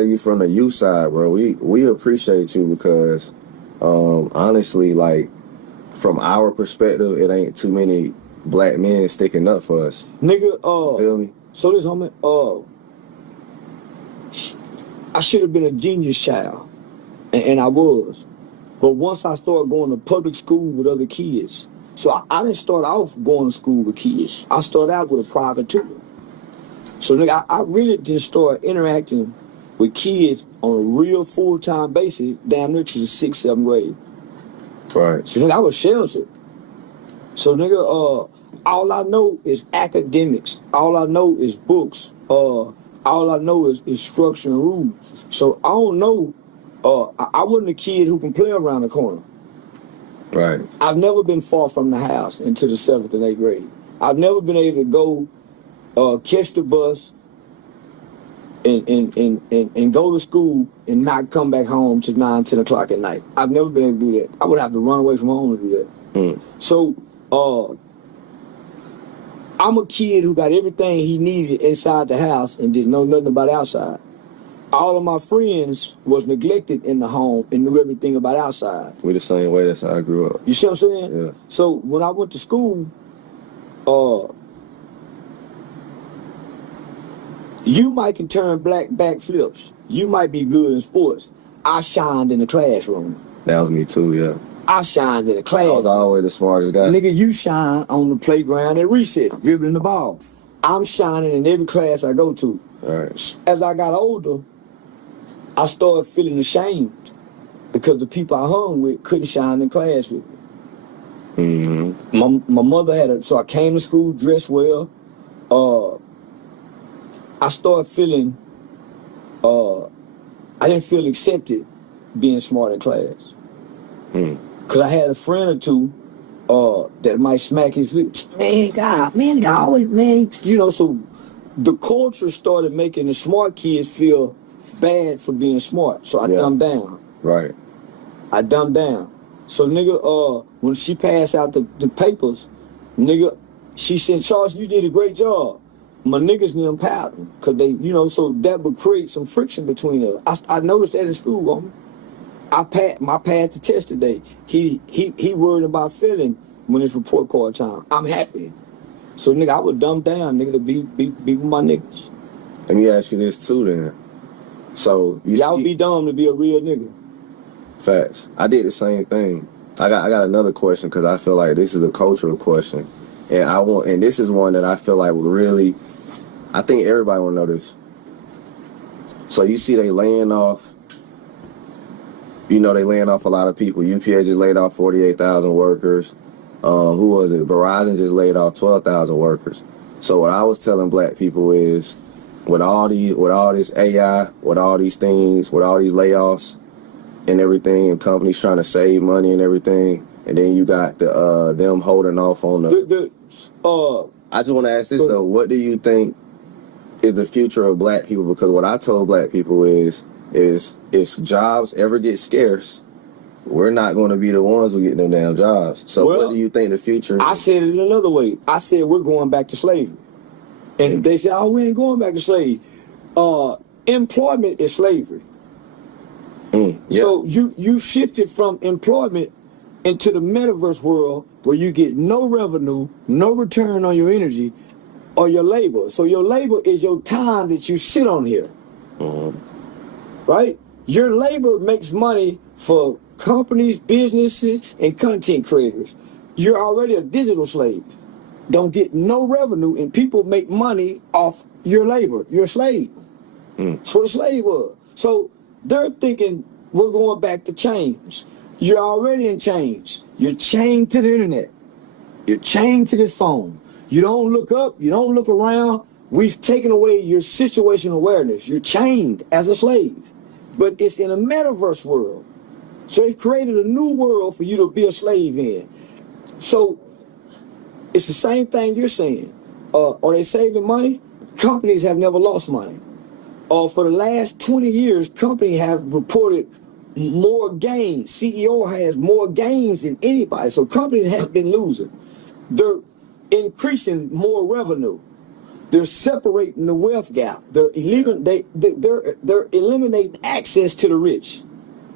you from the youth side, bro. We appreciate you because honestly, like from our perspective, it ain't too many black men sticking up for us. Nigga, Feel me? so this homie, I should have been a genius child, and I was. But once I started going to public school with other kids, so I didn't start off going to school with kids. I started out with a private tutor. So nigga, I really didn't start interacting with kids on a real full-time basis damn near to the 6th, 7th grade. Right. So nigga, I was sheltered. So nigga, all I know is academics. All I know is books. All I know is structure and rules. So I don't know. I wasn't a kid who can play around the corner. Right. I've never been far from the house into the 7th and 8th grade. I've never been able to go catch the bus and go to school and not come back home till 9, 10 o'clock at night. I've never been able to do that. I would have to run away from home to do that. Mm. So I'm a kid who got everything he needed inside the house and didn't know nothing about outside. All of my friends was neglected in the home and knew everything about outside. We the same way. That's how I grew up. You see what I'm saying? Yeah. So when I went to school, you might can turn back flips. You might be good in sports. I shined in the classroom. That was me too, yeah. I shined in the class. I was always the smartest guy. Nigga, you shine on the playground at recess, dribbling the ball. I'm shining in every class I go to. Right. As I got older, I started feeling ashamed because the people I hung with couldn't shine in class with me. Mm-hmm. My mother had so I came to school dressed well. I started feeling, I didn't feel accepted being smart in class. Mm. Cause I had a friend or two that might smack his lips. Man, always, man. You know, so the culture started making the smart kids feel bad for being smart. So I dumbed down. Right. I dumbed down. So nigga, when she passed out the papers, nigga, she said, Charles, you did a great job. My niggas knew empowered them. Cause they, you know, so that would create some friction between us. I noticed that in school, homie. I passed the test today. He worried about failing when it's report card time. I'm happy. So nigga, I would dumb down, nigga, to be with my niggas. Let me ask you this too then. So y'all would be dumb to be a real nigga. Facts. I did the same thing. I got another question because I feel like this is a cultural question. And this is one that I feel like would really, I think everybody will know this. So you see they laying off, you know, they laying off a lot of people. UPS just laid off 48,000 workers. Who was it? Verizon just laid off 12,000 workers. So what I was telling black people is, with all this AI, with all these things, with all these layoffs and everything, and companies trying to save money and everything, and then you got the them holding off on I just want to ask this though: what do you think is the future of black people? Because what I told black people is if jobs ever get scarce, we're not going to be the ones who get them damn jobs. So what do you think the future is? I said it another way. I said we're going back to slavery. And they said, oh, we ain't going back to slavery. Employment is slavery. Yep. So you shifted from employment into the metaverse world where you get no revenue, no return on your energy or your labor. So your labor is your time that you sit on here. Right? Your labor makes money for companies, businesses, and content creators. You're already a digital slave. Don't get no revenue, and people make money off your labor. You're a slave. That's what a slave was. So they're thinking we're going back to change. You're already in change. You're chained to the internet. You're chained to this phone. You don't look up. You don't look around. We've taken away your situational awareness. You're chained as a slave. But it's in a metaverse world. So they've created a new world for you to be a slave in. So it's the same thing you're saying. Are they saving money? Companies have never lost money. For the last 20 years, companies have reported more gains. CEO has more gains than anybody. So companies have been losing. They're increasing more revenue. They're separating the wealth gap. They're eliminating access to the rich,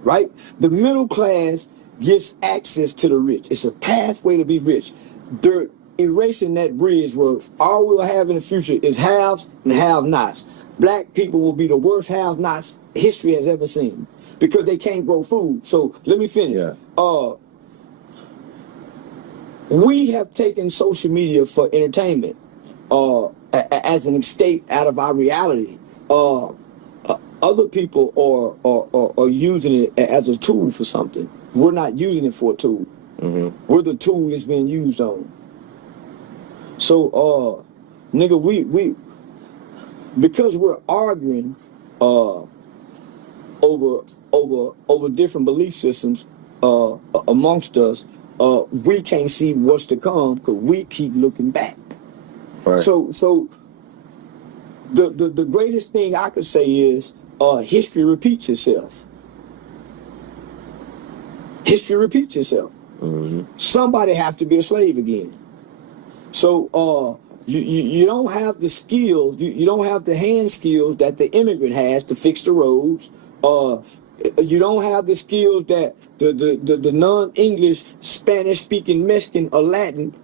right? The middle class gives access to the rich. It's a pathway to be rich. They're erasing that bridge where all we'll have in the future is haves and have-nots. Black people will be the worst have-nots history has ever seen because they can't grow food. So let me finish. Yeah. We have taken social media for entertainment as an escape out of our reality. Other people are using it as a tool for something. We're not using it for a tool. We're the tool it's being used on. So, nigga, we because we're arguing over different belief systems amongst us, we can't see what's to come because we keep looking back. Right. So the greatest thing I could say is history repeats itself. History repeats itself. Somebody have to be a slave again. So you don't have the skills, you don't have the hand skills that the immigrant has to fix the roads. You don't have the skills that the non-English, Spanish-speaking Mexican or Latin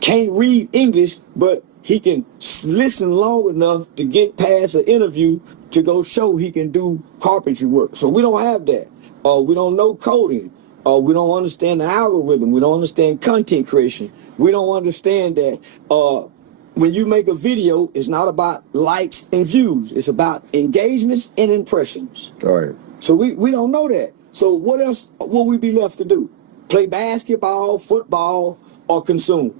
can't read English, but he can listen long enough to get past an interview to go show he can do carpentry work. So we don't have that. We don't know coding. We don't understand the algorithm. We don't understand content creation. We don't understand that when you make a video, it's not about likes and views. It's about engagements and impressions. All right. So we don't know that. So what else will we be left to do? Play basketball, football, or consume?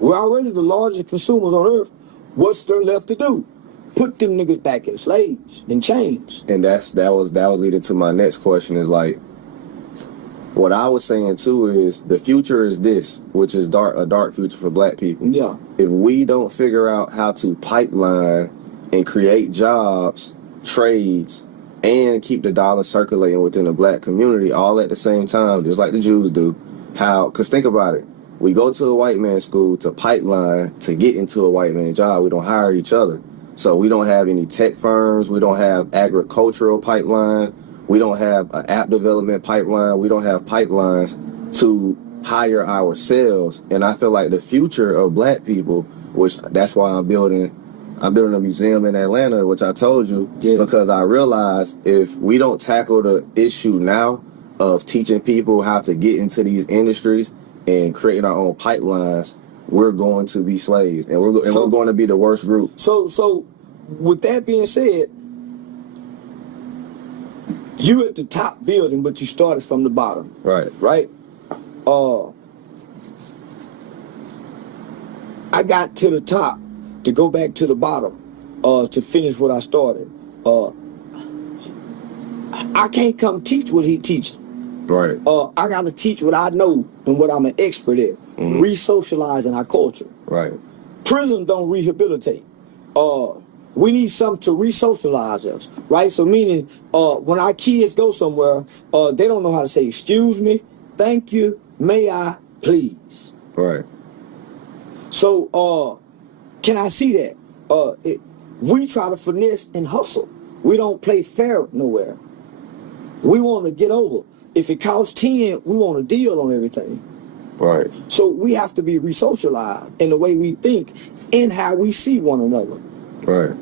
We're already the largest consumers on earth. What's there left to do? Put them niggas back in slaves and chains. And that was leading to my next question is like, what I was saying too is the future is this, which is a dark future for black people. Yeah. If we don't figure out how to pipeline and create jobs, trades, and keep the dollar circulating within the black community all at the same time, just like the Jews do, because think about it. We go to a white man's school to pipeline to get into a white man's job. We don't hire each other. So we don't have any tech firms. We don't have agricultural pipeline. We don't have an app development pipeline. We don't have pipelines to hire ourselves. And I feel like the future of black people, which that's why I'm building a museum in Atlanta, which I told you, because I realized if we don't tackle the issue now of teaching people how to get into these industries and creating our own pipelines, we're going to be slaves, and we're going to be the worst group. So with that being said, you at the top building, but you started from the bottom. Right. Right? I got to the top to go back to the bottom to finish what I started. I can't come teach what he teaches. Right. I got to teach what I know and what I'm an expert at. Re-socializing our culture. Right. Prisons don't rehabilitate. We need something to re-socialize us, right? So meaning, when our kids go somewhere, they don't know how to say, excuse me, thank you, may I, please. Right. So, can I see that? We try to finesse and hustle. We don't play fair nowhere. We want to get over. If it costs 10, we want a deal on everything. Right. So we have to be re-socialized in the way we think and how we see one another. Right.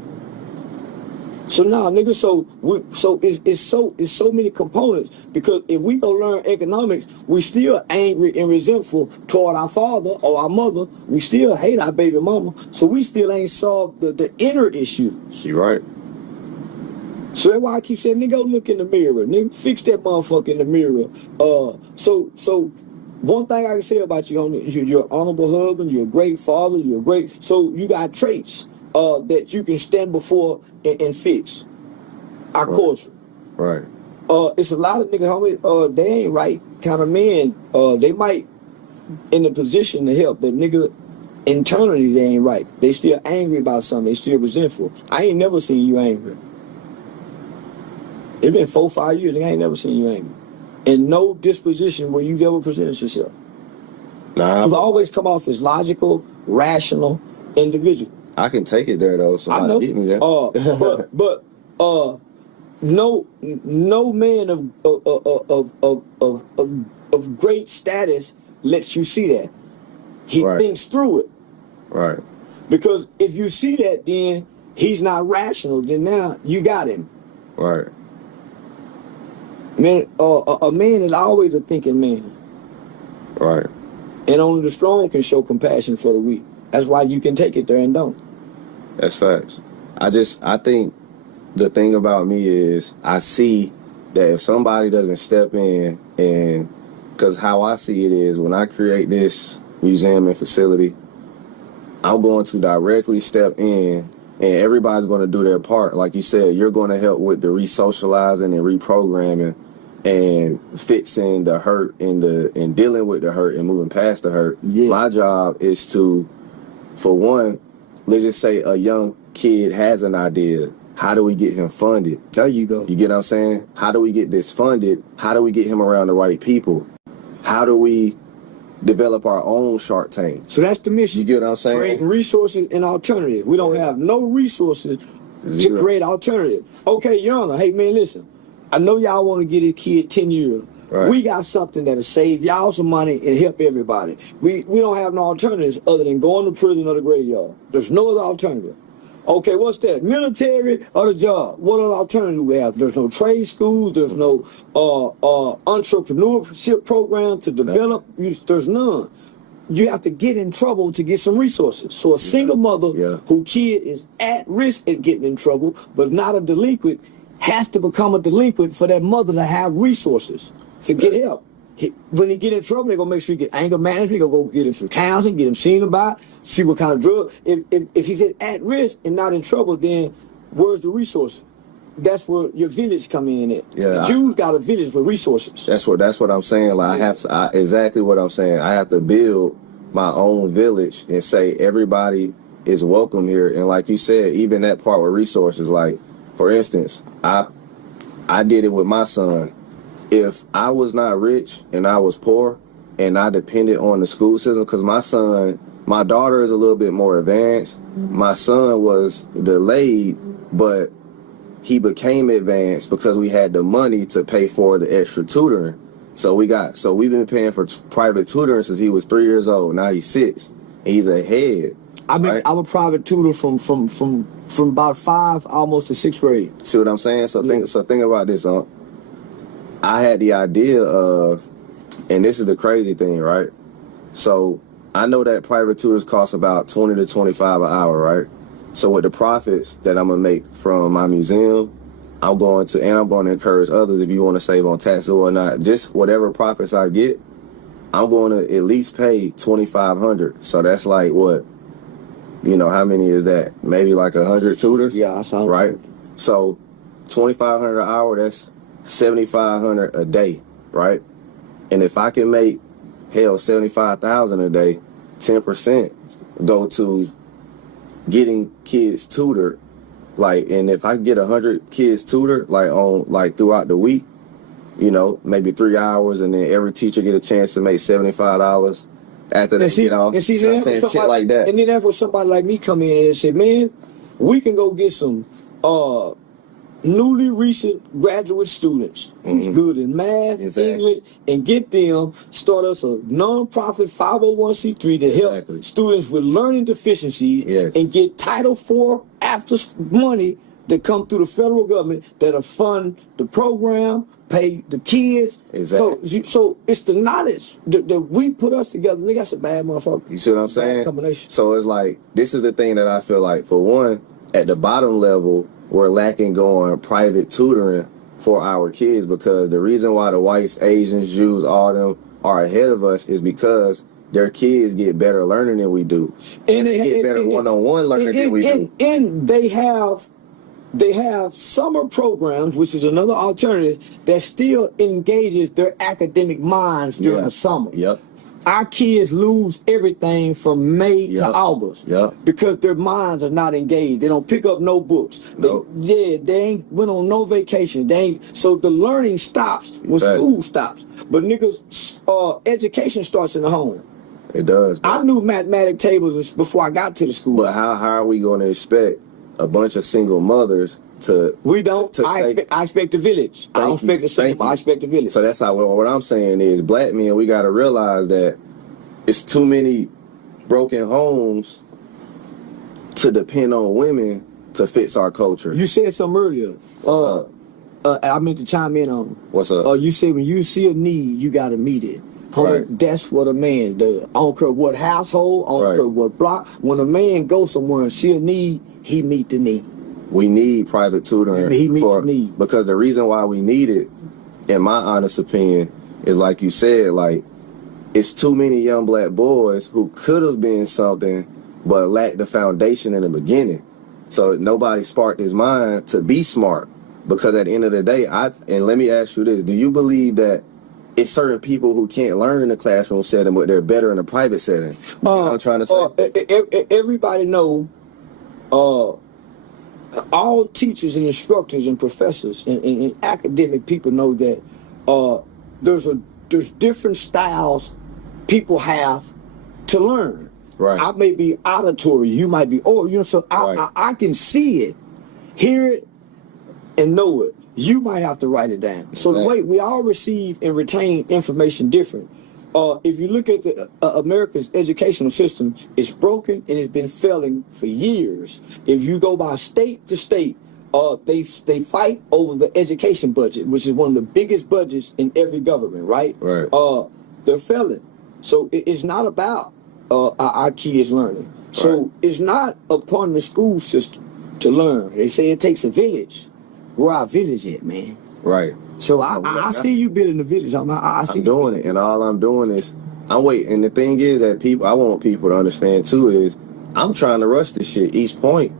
So now, nigga, it's so many components, because if we go learn economics, we still angry and resentful toward our father or our mother. We still hate our baby mama. So we still ain't solved the inner issues. You right. So that's why I keep saying, nigga, go look in the mirror. Nigga, fix that motherfucker in the mirror. So one thing I can say about you, homie, you're an honorable husband, you're a great father, so you got traits that you can stand before and fix our culture. Right. It's a lot of niggas, homie, they ain't right kind of men. They might in a position to help, but nigga, internally they ain't right. They still angry about something. They still resentful. I ain't never seen you angry. It's been 4-5 years, nigga, I ain't never seen you angry. In no disposition where you've ever presented yourself. Nah. You've always come off as logical, rational individual. I can take it there though. I Somebody know. get me there. But no man of great status lets you see that. He Right. thinks through it. Right. Because if you see that, then he's not rational. Then now you got him. Right. Man, a man is always a thinking man. Right. And only the strong can show compassion for the weak. That's why you can take it there and don't. That's facts. I think the thing about me is I see that if somebody doesn't step in, and because how I see it is when I create this museum and facility, I'm going to directly step in and everybody's going to do their part. Like you said, you're going to help with the re-socializing and reprogramming and fixing the hurt and dealing with the hurt and moving past the hurt. Yeah. My job is to, for one, let's just say a young kid has an idea. How do we get him funded? There you go. You get what I'm saying? How do we get this funded? How do we get him around the right people? How do we develop our own Shark Tank? So that's the mission. You get what I'm saying? Creating resources and alternatives. We don't have no resources Zero. to create alternatives. Okay, Your Honor, hey man, listen. I know y'all want to get this kid 10 years. Right. We got something that'll save y'all some money and help everybody. We don't have no alternatives other than going to prison or the graveyard. There's no other alternative. Okay, what's that? Military or the job? What other alternative we have? There's no trade schools. There's no entrepreneurship program to develop. There's none. You have to get in trouble to get some resources. So a single mother whose kid is at risk of getting in trouble, but not a delinquent, has to become a delinquent for that mother to have resources to get help. When he get in trouble, they're going to make sure he get anger management. They're going to go get him some counseling, get him seen about, see what kind of drug. If he's at risk and not in trouble, then where's the resources? That's where your village come in at. Yeah, Jews got a village with resources. That's what I'm saying. Like exactly what I'm saying. I have to build my own village and say everybody is welcome here. And like you said, even that part with resources, like for instance, I did it with my son. If I was not rich and I was poor and I depended on the school system, because my daughter is a little bit more advanced. My son was delayed, but he became advanced because we had the money to pay for the extra tutoring. So we've been paying for private tutoring since he was 3 years old. Now he's 6 and he's ahead. I'm a private tutor from about 5 almost to 6th grade. See what I'm saying? So think about this, I had the idea of, and this is the crazy thing, right? So I know that private tutors cost about $20 to $25 an hour, right? So with the profits that I'm gonna make from my museum, I'm going to encourage others, if you want to save on taxes or not, just whatever profits I get, I'm going to at least pay $2,500. So that's like what? You know, how many is that? Maybe like 100 tutors? Yeah, I saw right? So $2,500 an hour, that's $7,500 a day, right? And if I can make $75,000 a day, 10% go to getting kids tutored, like, and if I get 100 kids tutored, like throughout the week, you know, maybe 3 hours, and then every teacher get a chance to make $75 after they get off. And see, you know what I'm saying? Shit like that. And then that's where somebody like me come in and say, man, we can go get some newly recent graduate students who's good in math, English, and get them, start us a non-profit 501c3 to help students with learning deficiencies and get Title IV after money that come through the federal government that'll fund the program, pay the kids. So it's the knowledge that we put us together. Nigga, that's a bad motherfucker. You see what I'm saying? Combination. So it's like, this is the thing that I feel like, for one, at the bottom level, we're lacking going private tutoring for our kids, because the reason why the whites, Asians, Jews, all them are ahead of us is because their kids get better learning than we do. And they get better one-on-one learning than we do. And they have summer programs, which is another alternative, that still engages their academic minds during the summer. Yep. Our kids lose everything from May to August because their minds are not engaged. They don't pick up no books. They ain't went on no vacation. So the learning stops when school stops. But niggas, education starts in the home. It does. I knew mathematic tables before I got to the school. But how are we going to expect a bunch of single mothers to? We don't. To I expect the village. I don't expect the single. I expect the village. So that's how. What I'm saying is, black men, we got to realize that it's too many broken homes to depend on women to fix our culture. You said something earlier. I meant to chime in on. What's up? You said when you see a need, you got to meet it. Right. That's what a man does. I don't care what household, I don't care what block. When a man goes somewhere and see a need, he meet the need. We need private tutoring. He meets the need. Because the reason why we need it, in my honest opinion, is like you said, like, it's too many young black boys who could have been something but lacked the foundation in the beginning. So nobody sparked his mind to be smart. Because at the end of the day, and let me ask you this, do you believe that it's certain people who can't learn in the classroom setting, but they're better in a private setting? You know what I'm trying to say? Everybody know, all teachers and instructors and professors and academic people know that there's different styles people have to learn. Right. I may be auditory, you might be oral. You know, so I can see it, hear it, and know it. You might have to write it down. So the way we all receive and retain information different. If you look at the America's educational system, it's broken and it's been failing for years. If you go by state to state, they fight over the education budget, which is one of the biggest budgets in every government, right? Right. They're failing. So it's not about our kids learning. So it's not upon the school system to learn. They say it takes a village. Where our village at, man? Right. So I see you building the village. I'm doing it, and all I'm doing is I'm waiting. And the thing is that I want people to understand too is I'm trying to rush this shit. East Point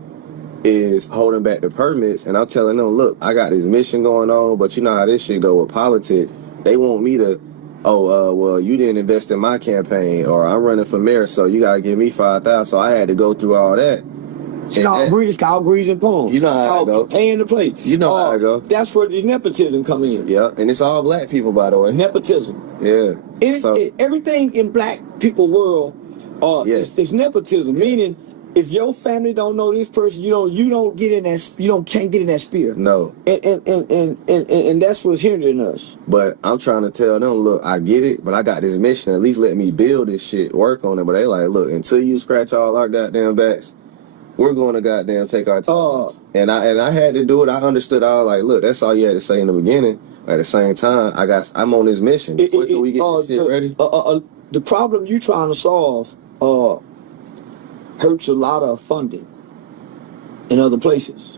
is holding back the permits, and I'm telling them, look, I got this mission going on, but you know how this shit go with politics. They want me to, well, you didn't invest in my campaign, or I'm running for mayor, so you got to give me $5,000. So I had to go through all that. It's called Grease and Poems. You know how it go. Paying to play. You know how it go. That's where the nepotism come in. Yeah, and it's all black people, by the way. Nepotism. Yeah. Everything in black people world is nepotism. Meaning, if your family don't know this person, you don't get in that. Can't get in that sphere. No. And that's what's hindering us. But I'm trying to tell them, look, I get it, but I got this mission. At least let me build this shit, work on it. But they like, look, until you scratch all our goddamn backs, we're going to goddamn take our time. And I had to do it. I understood. I was like, look, that's all you had to say in the beginning. At the same time, I'm on this mission. When we get this shit ready? The problem you trying to solve hurts a lot of funding in other places.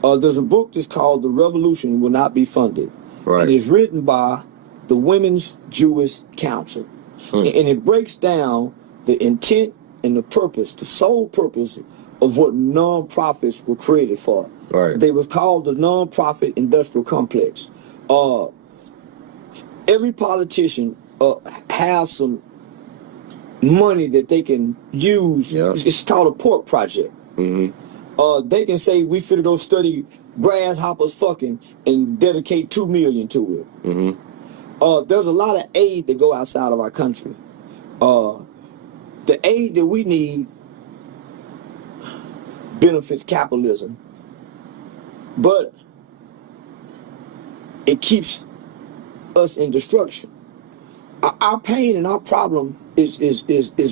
There's a book that's called The Revolution Will Not Be Funded. Right. And it's written by the Women's Jewish Council. And it breaks down the intent and the purpose, the sole purpose of what non-profits were created for. Right. They was called the non-profit industrial complex. Every politician have some money that they can use. Yeah. It's called a pork project. Mm-hmm. They can say we finna go study grasshoppers fucking and dedicate $2 million to it. Mm-hmm. There's a lot of aid that go outside of our country. The aid that we need benefits capitalism, but it keeps us in destruction. Our pain and our problem is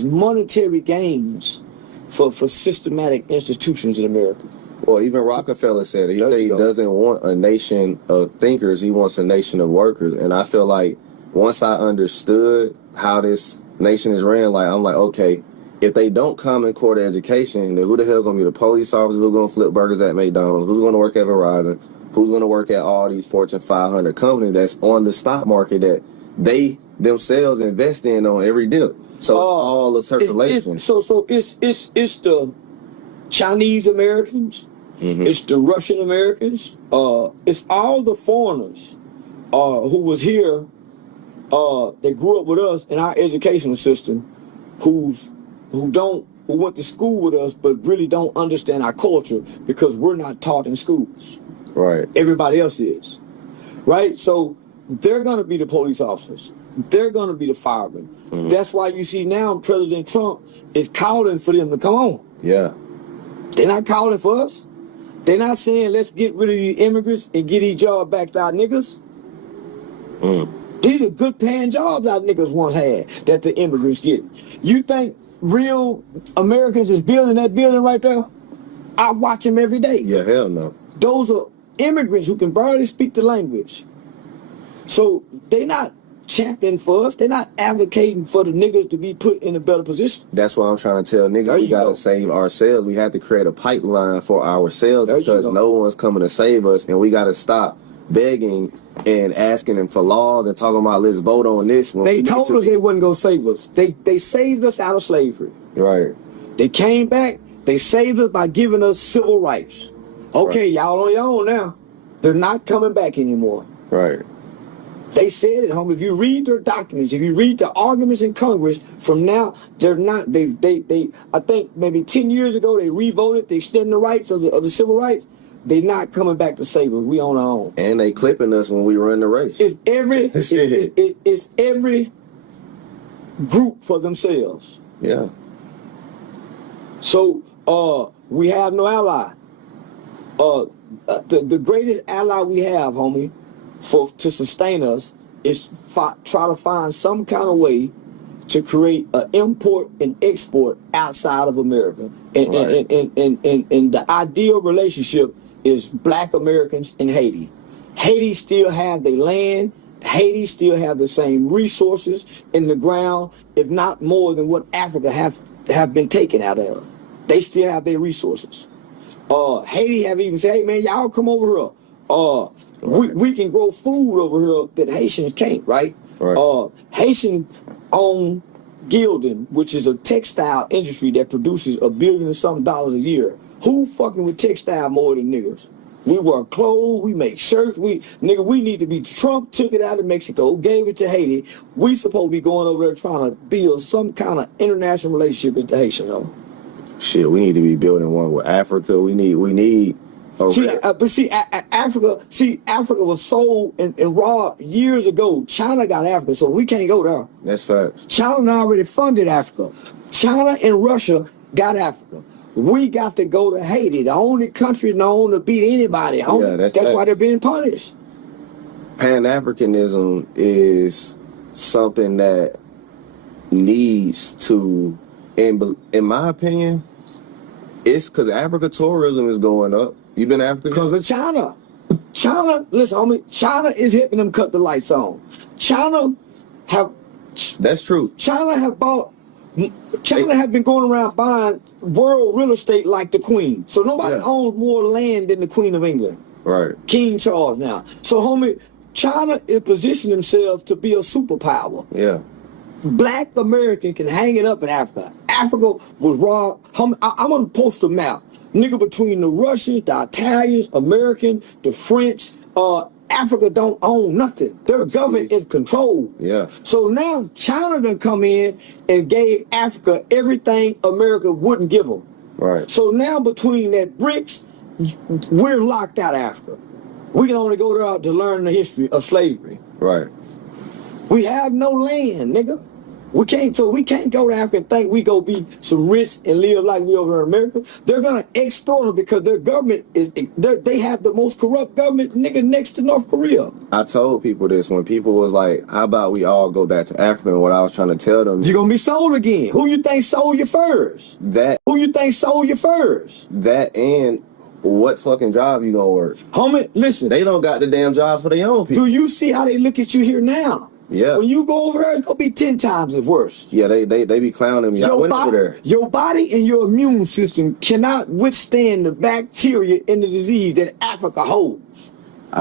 monetary gains for systematic institutions in America. Well, even Rockefeller said it. He said he doesn't want a nation of thinkers. He wants a nation of workers. And I feel like once I understood how this nation is ran, I'm like, okay, if they don't come in court education, then who the hell gonna be the police officer? Who's gonna flip burgers at McDonald's? Who's gonna work at Verizon? Who's gonna work at all these Fortune 500 companies that's on the stock market that they themselves invest in on every dip? So it's all a circulation. So it's the Chinese Americans, it's the Russian Americans, it's all the foreigners who was here, that grew up with us in our educational system, who went to school with us but really don't understand our culture because we're not taught in schools. Right. Everybody else is. Right? So they're gonna be the police officers. They're gonna be the firemen. That's why you see now President Trump is calling for them to come on. Yeah. They're not calling for us. They're not saying let's get rid of the immigrants and get these jobs back to our niggas. These are good paying jobs our niggas once had that the immigrants get. You think real Americans is building that building right there? I watch them every day. Yeah, hell no. Those are immigrants who can barely speak the language. So they're not championing for us. They're not advocating for the niggas to be put in a better position. That's why I'm trying to tell niggas we gotta save ourselves. We have to create a pipeline for ourselves because no one's coming to save us, and we gotta stop begging and asking them for laws and talking about let's vote on this one. They told us they wasn't gonna save us. They saved us out of slavery. Right. They came back. They saved us by giving us civil rights. Okay, right. Y'all on your own now. They're not coming back anymore. Right. They said it, homie. If you read their documents, if you read the arguments in Congress, from now, they're not, they I think maybe 10 years ago, they revoted, they extended the rights of the civil rights. They're not coming back to save us. We on our own. And they clipping us when we run the race. It's every group for themselves. Yeah. So, we have no ally. The greatest ally we have, homie, to sustain us is try to find some kind of way to create an import and export outside of America. And the ideal relationship is Black Americans in Haiti. Haiti still have their land. Haiti still have the same resources in the ground, if not more than what Africa have been taken out of. They still have their resources. Haiti have even said, hey man, y'all come over here. We can grow food over here that Haitians can't, right? Haitian own Gildan, which is a textile industry that produces $1 billion and something a year. Who fucking with textile more than niggas? We wear clothes, we make shirts, we need to be, Trump took it out of Mexico, gave it to Haiti. We supposed to be going over there trying to build some kind of international relationship with the Haitians, though. Shit, we need to be building one with Africa. We need Africa was sold and robbed years ago. China got Africa, so we can't go there. That's facts. China already funded Africa. China and Russia got Africa. We got to go to Haiti, the only country known to beat anybody. Yeah, that's why they're being punished. Pan-Africanism is something that needs to, in my opinion, it's because Africa tourism is going up. You been to Africa? Because of China. China, listen, homie, China is helping them cut the lights on. That's true. China have been going around buying world real estate like the Queen. So nobody owns more land than the Queen of England. Right. King Charles now. So, homie, China is positioning themselves to be a superpower. Yeah. Black American can hang it up in Africa. Africa was robbed. I'm gonna post a map. Nigga, between the Russians, the Italians, American, the French, Africa don't own nothing. Their government is controlled. Yeah. So now China done come in and gave Africa everything America wouldn't give them. Right. So now between that BRICS, we're locked out of Africa. We can only go there to learn the history of slavery. Right. We have no land, nigga. We can't go to Africa and think we go be some rich and live like we over in America. They're gonna extort them because their government they have the most corrupt government, nigga, next to North Korea. I told people this when people was like, how about we all go back to Africa? And what I was trying to tell them, you're gonna be sold again. Who you think sold you first? Who you think sold you first? That and what fucking job you gonna work? Homie, listen. They don't got the damn jobs for their own people. Do you see how they look at you here now? Yeah. When you go over there, it's gonna be 10 times as worse. Yeah, they be clowning me. I went over there. Your body and your immune system cannot withstand the bacteria and the disease that Africa holds.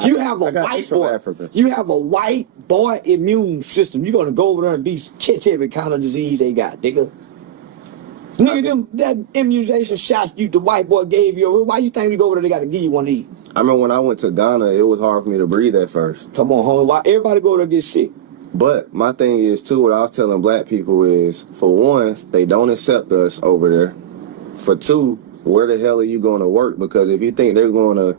You have a white boy immune system. You're gonna go over there and be catch every kind of disease they got, nigga. Nigga, that immunization shots the white boy gave you, why you think we go over there, they gotta give you one of these? I remember when I went to Ghana, it was hard for me to breathe at first. Come on, homie, why everybody go there and get sick? But my thing is, too, what I was telling black people is, for one, they don't accept us over there. For two, where the hell are you going to work? Because if you think they're going to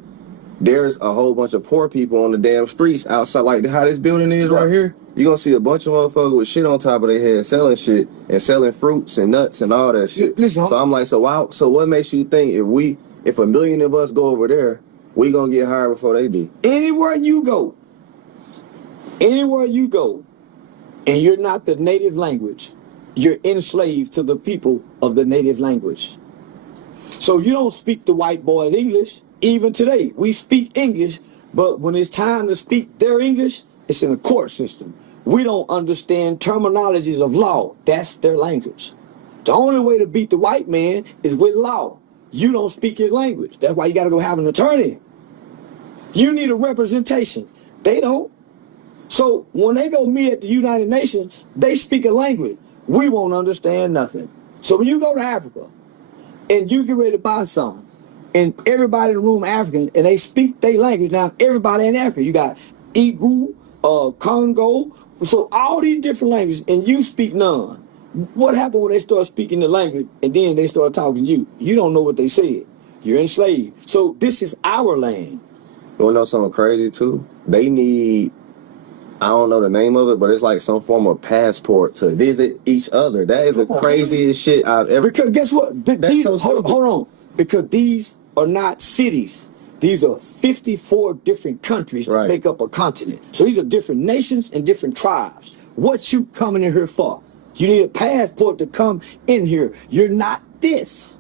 there's a whole bunch of poor people on the damn streets outside, like how this building is right here. You're gonna see a bunch of motherfuckers with shit on top of their head selling shit and selling fruits and nuts and all that shit. Listen, so I'm like, so what makes you think if a million of us go over there, we gonna get hired before they do? Anywhere you go, and you're not the native language, you're enslaved to the people of the native language. So you don't speak the white boys English. Even today, we speak English, but when it's time to speak their English, it's in a court system. We don't understand terminologies of law. That's their language. The only way to beat the white man is with law. You don't speak his language. That's why you got to go have an attorney. You need a representation. They don't. So when they go meet at the United Nations, they speak a language. We won't understand nothing. So when you go to Africa and you get ready to buy something, and everybody in the room African, and they speak their language. Now, everybody in Africa, you got Igbo, Congo, so all these different languages, and you speak none. What happened when they start speaking the language, and then they start talking to you? You don't know what they said. You're enslaved. So this is our land. You wanna know something crazy, too? They need, I don't know the name of it, but it's like some form of passport to visit each other. That is the craziest shit I've ever... Because guess what? Hold on. Because these are not cities. These are 54 different countries that make up a continent. So these are different nations and different tribes. What you coming in here for? You need a passport to come in here. You're not this.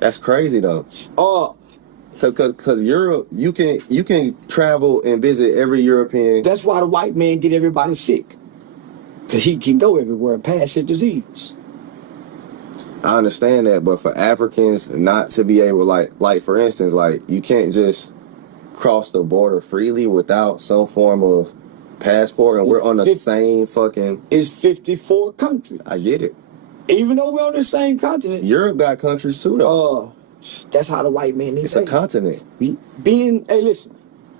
That's crazy though. Cause Europe, you can travel and visit every European. That's why the white man get everybody sick. Cause he can go everywhere and pass his disease. I understand that, but for Africans not to be able, like for instance, like you can't just cross the border freely without some form of passport, and we're on the same fucking... It's 54 countries. I get it. Even though we're on the same continent. Europe got countries too, though. That's how the white man is. It's a continent. Hey, listen,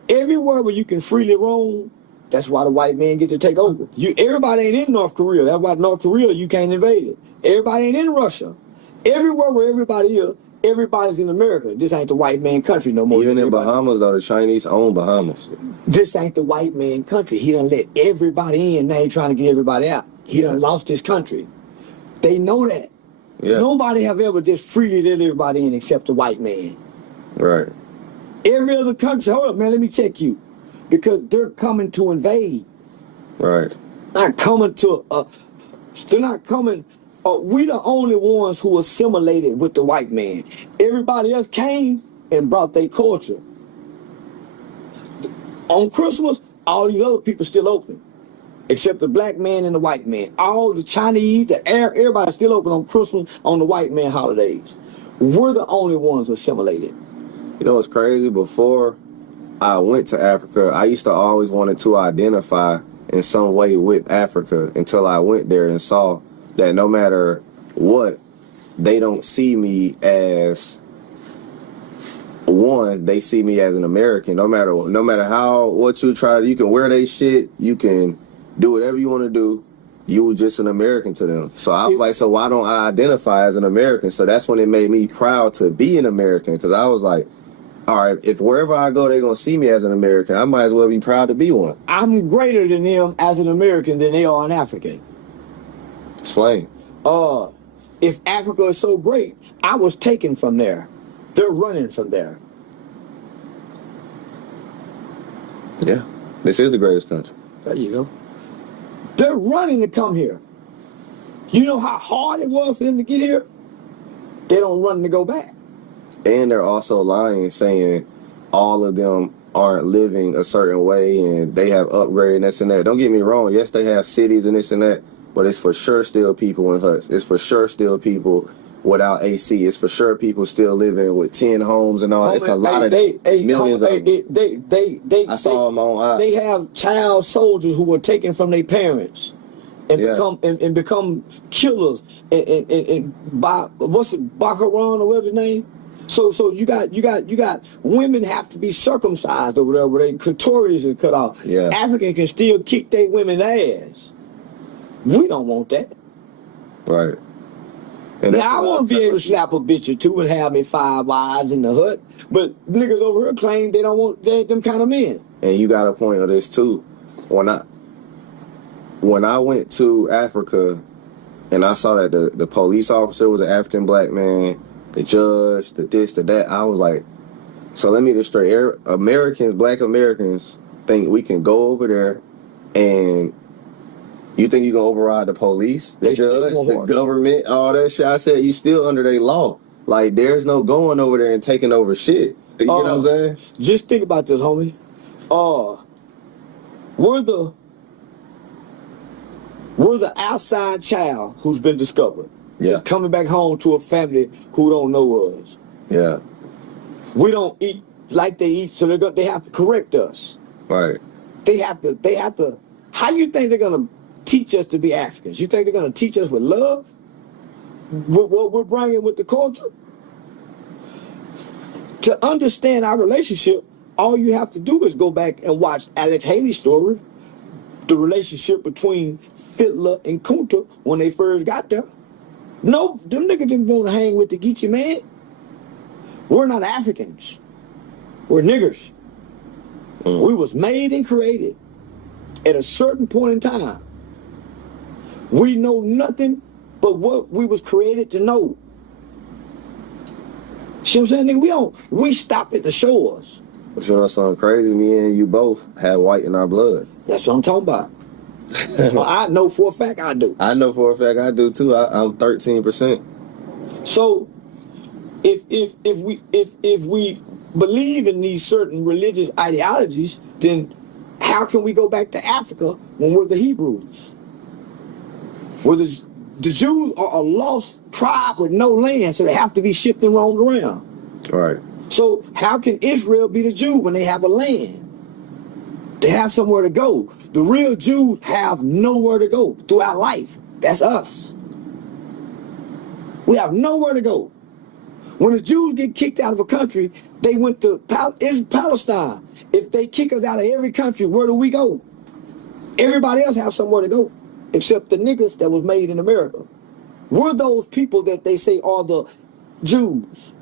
everywhere where you can freely roam, that's why the white man get to take over. Everybody ain't in North Korea. That's why North Korea, you can't invade it. Everybody ain't in Russia. Everywhere where everybody is, everybody's in America. This ain't the white man country no more. Even in Bahamas, though, the Chinese own Bahamas. This ain't the white man country. He done let everybody in. Now he trying to get everybody out. He done lost his country. They know that. Yeah. Nobody have ever just freely let everybody in except the white man. Right. Every other country, hold up, man, let me check you. Because they're coming to invade. Right. Not coming to, they're not coming, we the only ones who assimilated with the white man. Everybody else came and brought their culture. On Christmas, all these other people still open. Except the black man and the white man. All the Chinese, everybody's still open on Christmas, on the white man holidays. We're the only ones assimilated. You know what's crazy? Before I went to Africa, I used to always wanted to identify in some way with Africa until I went there and saw that no matter what, they don't see me as one, they see me as an American. No matter what you try, you can wear they shit, you can do whatever you want to do, you were just an American to them. So I was like, so why don't I identify as an American? So that's when it made me proud to be an American, because I was like, all right, if wherever I go, they're going to see me as an American, I might as well be proud to be one. I'm greater than them as an American than they are an African. Explain. If Africa is so great, I was taken from there. They're running from there. Yeah, this is the greatest country. There you go. They're running to come here. You know how hard it was for them to get here? They don't run to go back. And they're also lying, saying all of them aren't living a certain way and they have upgraded and this and that. Don't get me wrong. Yes, they have cities and this and that, but it's for sure still people in huts. It's for sure still people without AC. It's for sure people still living with 10 homes and all. It's a lot of millions of them. I saw them on. They have child soldiers who were taken from their parents and become killers and by what's it, Bakaran or whatever his name. So you got women have to be circumcised over there where their clitoris is cut off. Yeah. African can still kick their women's ass. We don't want that. Right. And that's Now I what want to be tell able to slap a bitch or two and have me 5 wives in the hut, but niggas over here claim they don't want they ain't them kind of men. And you got a point of this too. When I went to Africa and I saw that the police officer was an African black man, the judge, the this, the that, I was like, so let me just straight. Americans, black Americans, think we can go over there and you think you can override the police, the judge, the government, all that shit. I said, you still under their law. Like, there's no going over there and taking over shit. You know what I'm saying? Just think about this, homie. We're the outside child who's been discovered. Yeah. Coming back home to a family who don't know us. Yeah. We don't eat like they eat, so they have to correct us. Right. They have to. How you think they're gonna teach us to be Africans? You think they're gonna teach us with love? With what we're bringing with the culture? To understand our relationship, all you have to do is go back and watch Alex Haley's story, the relationship between Hitler and Kunta when they first got there. No, them niggas didn't want to hang with the Geechee man. We're not Africans. We're niggers. We was made and created at a certain point in time. We know nothing but what we was created to know. See what I'm saying, nigga? We stop at the shores. But you know something crazy? Me and you both have white in our blood. That's what I'm talking about. I know for a fact I do. I know for a fact I do too. I'm 13%. So if we believe in these certain religious ideologies, then how can we go back to Africa when we're the Hebrews? Where the Jews are a lost tribe with no land, so they have to be shipped and roamed around. Right. So how can Israel be the Jew when they have a land? They have somewhere to go. The real Jews have nowhere to go throughout life. That's us. We have nowhere to go. When the Jews get kicked out of a country, they went to Palestine. If they kick us out of every country, where do we go? Everybody else have somewhere to go, except the niggas that was made in America. We're those people that they say are the Jews.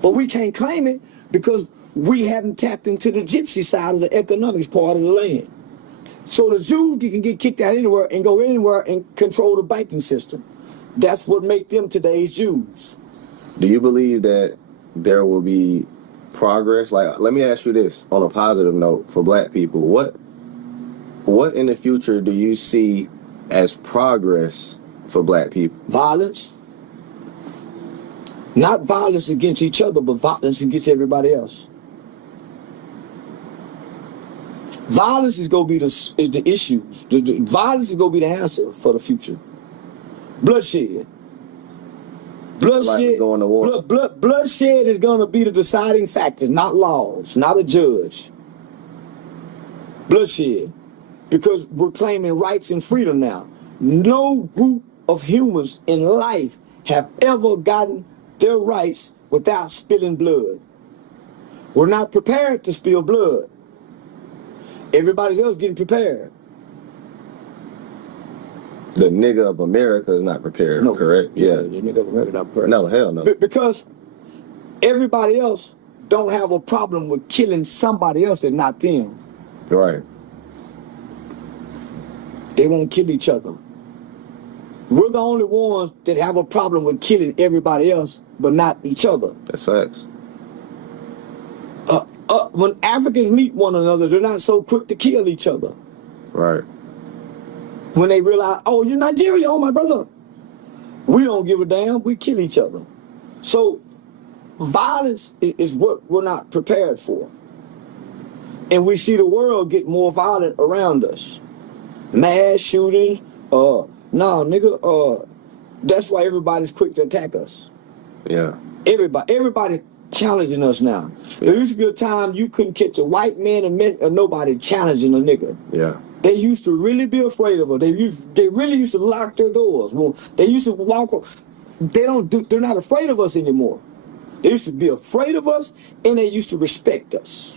But we can't claim it because we haven't tapped into the gypsy side of the economics part of the land. So the Jews can get kicked out anywhere and go anywhere and control the banking system. That's what makes them today's Jews. Do you believe that there will be progress? Like, let me ask you this on a positive note for black people. What in the future do you see as progress for black people? Violence. Not violence against each other, but violence against everybody else. Violence is going to be the issues. The violence is going to be the answer for the future. Bloodshed. Bloodshed, going to war. Bloodshed is going to be the deciding factor, not laws, not a judge. Bloodshed. Because we're claiming rights and freedom now. No group of humans in life have ever gotten their rights without spilling blood. We're not prepared to spill blood. Everybody else getting prepared. The nigga of America is not prepared, No, correct? Yeah, the nigga of America not prepared. No, hell no. Because everybody else don't have a problem with killing somebody else and not them. Right. They won't kill each other. We're the only ones that have a problem with killing everybody else, but not each other. That's facts. When Africans meet one another, they're not so quick to kill each other. Right. When they realize, oh, you're Nigerian, oh, my brother. We don't give a damn, we kill each other. So violence is what we're not prepared for. And we see the world get more violent around us. Mass shootings, that's why everybody's quick to attack us. Yeah. Everybody challenging us now. There used to be a time you couldn't catch a white man or nobody challenging a nigga. Yeah. They used to really be afraid of us. They really used to lock their doors. Well, they used to walk. They're not afraid of us anymore. They used to be afraid of us, and they used to respect us.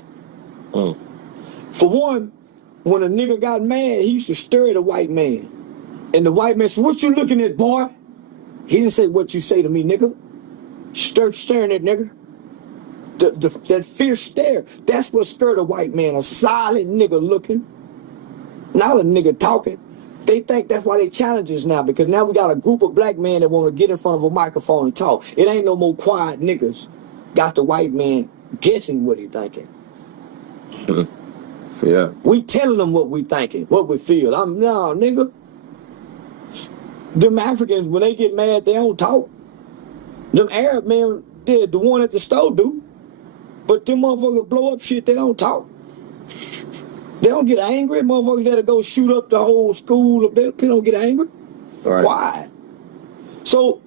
For one, when a nigga got mad, he used to stare at a white man. And the white man said, "What you looking at, boy?" He didn't say what you say to me, nigga. Staring at nigga. That fierce stare. That's what scared a white man, a silent nigga looking. Not a nigga talking. They think that's why they challenge us now, because now we got a group of black men that want to get in front of a microphone and talk. It ain't no more quiet niggas. Got the white man guessing what he thinking. Yeah. We telling them what we thinking, what we feel. Nah, nigga. Them Africans, when they get mad, they don't talk. Them Arab men, the one at the store do. But them motherfuckers blow up shit, they don't talk. They don't get angry. Motherfuckers that'll go shoot up the whole school. They don't get angry. Right. Quiet. So,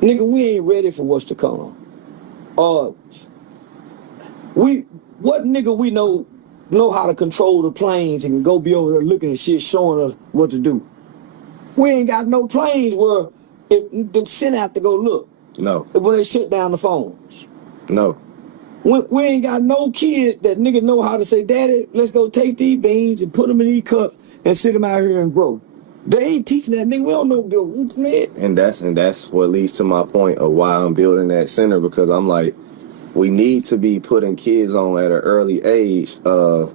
nigga, we ain't ready for what's to come. What nigga we know how to control the planes and go be over there looking at shit, showing us what to do? We ain't got no planes where they send out to go look. No. When they shut down the phones. No. We ain't got no kids that nigga know how to say, Daddy, let's go take these beans and put them in these cups and sit them out here and grow. They ain't teaching that nigga. We don't know, man. And that's what leads to my point of why I'm building that center, because I'm like, we need to be putting kids on at an early age of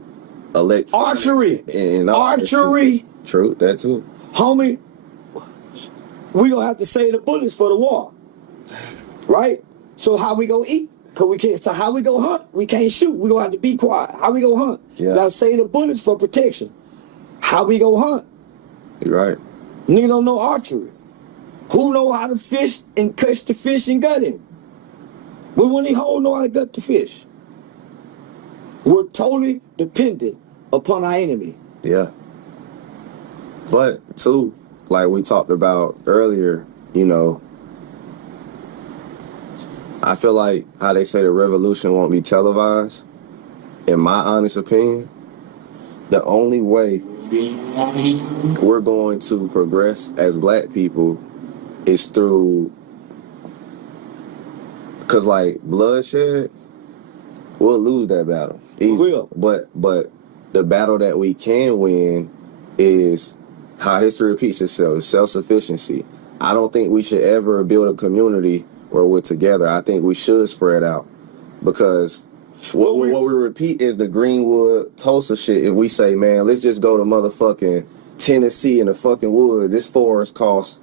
archery. And archery. True, that too. Homie, we gonna have to save the bullets for the war. Right? So how we gonna eat? Cause we can't. So how we go hunt? We can't shoot. We gonna have to be quiet. How we go hunt? Yeah. Gotta save the bullets for protection. How we go hunt? You're right. Nigga don't know archery. Who know how to fish and catch the fish and gut him? But when they whole know how to gut the fish. We're totally dependent upon our enemy. Yeah. But too, like we talked about earlier, you know, I feel like how they say the revolution won't be televised. In my honest opinion, the only way we're going to progress as black people is through, because like bloodshed, we'll lose that battle. We will. But the battle that we can win is how history repeats itself, self-sufficiency. I don't think we should ever build a community where we're together. I think we should spread out, because what we repeat is the Greenwood Tulsa shit. If we say, man, let's just go to motherfucking Tennessee in the fucking woods, this forest costs